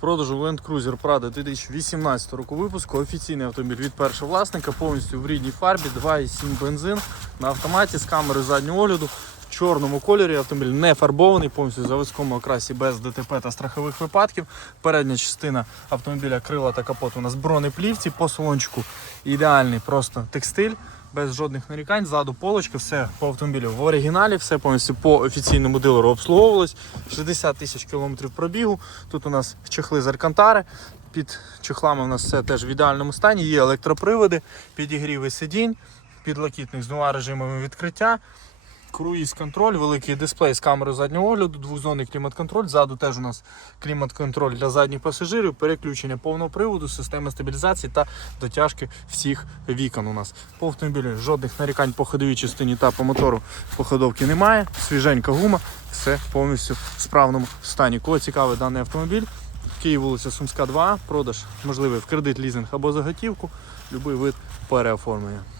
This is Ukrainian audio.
Продажу Land Cruiser Prado 2018 року випуску. Офіційний автомобіль від першого власника, повністю в рідній фарбі, 2,7 бензин на автоматі з камерою заднього огляду. В чорному кольорі автомобіль не фарбований, повністю в заводському окрасі без ДТП та страхових випадків. Передня частина автомобіля крила та капот у нас бронеплівці, по салончику ідеальний просто текстиль. Без жодних нарікань, ззаду полочка, все по автомобілю в оригіналі, все повністю по офіційному дилеру обслуговувалось. 60 тисяч кілометрів пробігу. Тут у нас чехли з Аркантари, Під чехлами у нас все теж в ідеальному стані. Є електроприводи, підігріви сидінь, підлокітник з двома режимами відкриття. Круїз контроль, великий дисплей з камерою заднього огляду, двохзонний клімат-контроль. Ззаду теж у нас клімат-контроль для задніх пасажирів, переключення повного приводу, система стабілізації та дотяжки всіх вікон у нас. По автомобілю жодних нарікань по ходовій частині та по мотору походовки немає. Свіженька гума, все повністю в справному стані. Кого цікавий даний автомобіль, Київ, вулиця Сумська, 2, продаж можливий в кредит, лізинг або за готівку, будь-який вид переоформлення.